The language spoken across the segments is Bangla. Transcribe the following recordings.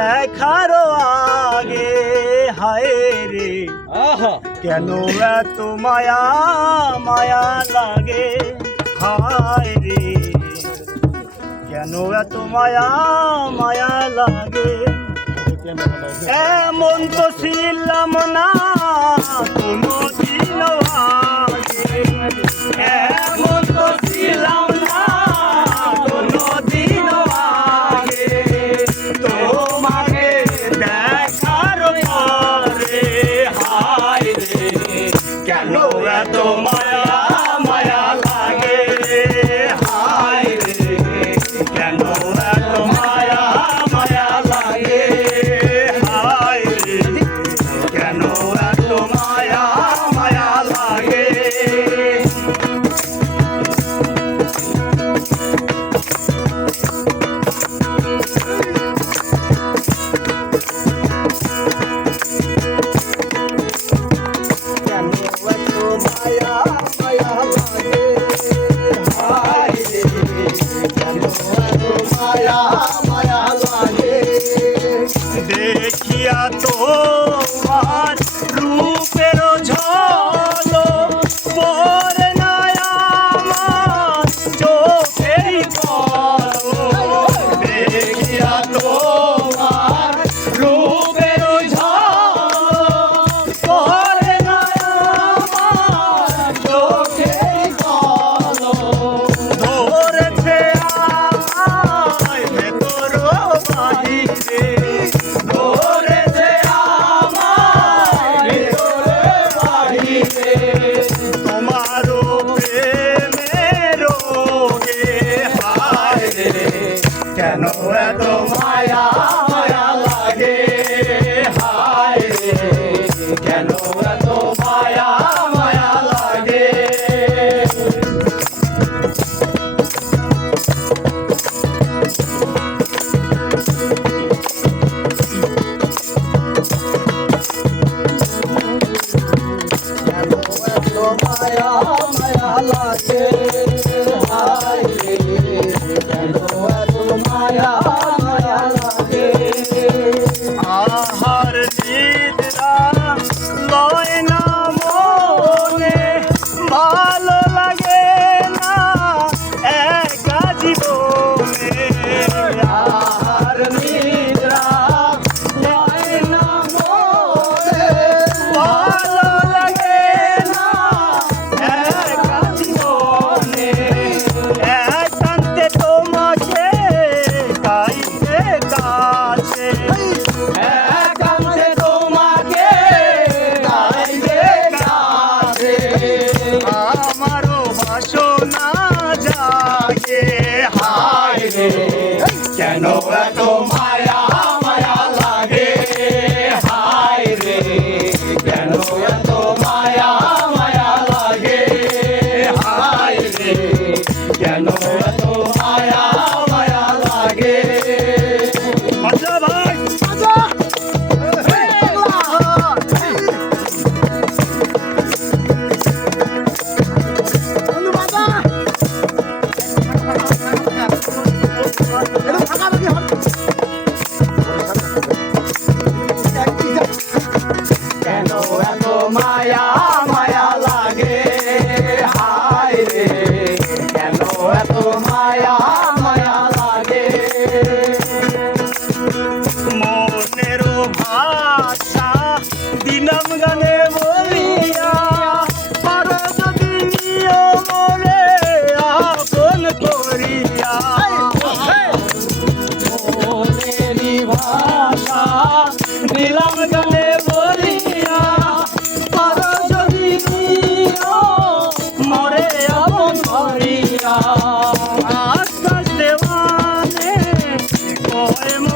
দেখার আগে হায় রে। কেন এত মায়া মায়া লাগে? হায় রে। কেন এত মায়া মায়া লাগে? এমন তো ছিলাম না কোনো দিন আগে। এমন 아. Aloha.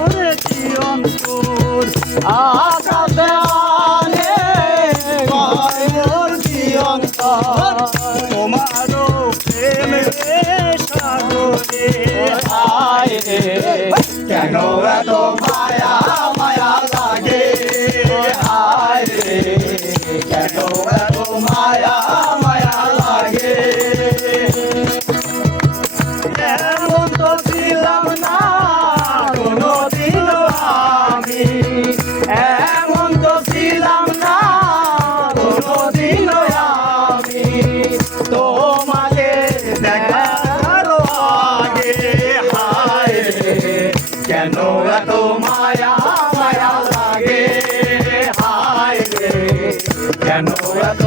করেছি অন্তর আশা দেয়ালে অন্তর তোমার প্রেম সাগরে হায় রে। কেন এত মায়া মায়া লাগে? হায় রে। কেন এত মায়া এমন তো ছিলাম না কোনদিন আমি তোমাকে দেখার আগে। কেন এত মায়া মায়া লাগে? হায় কেন এত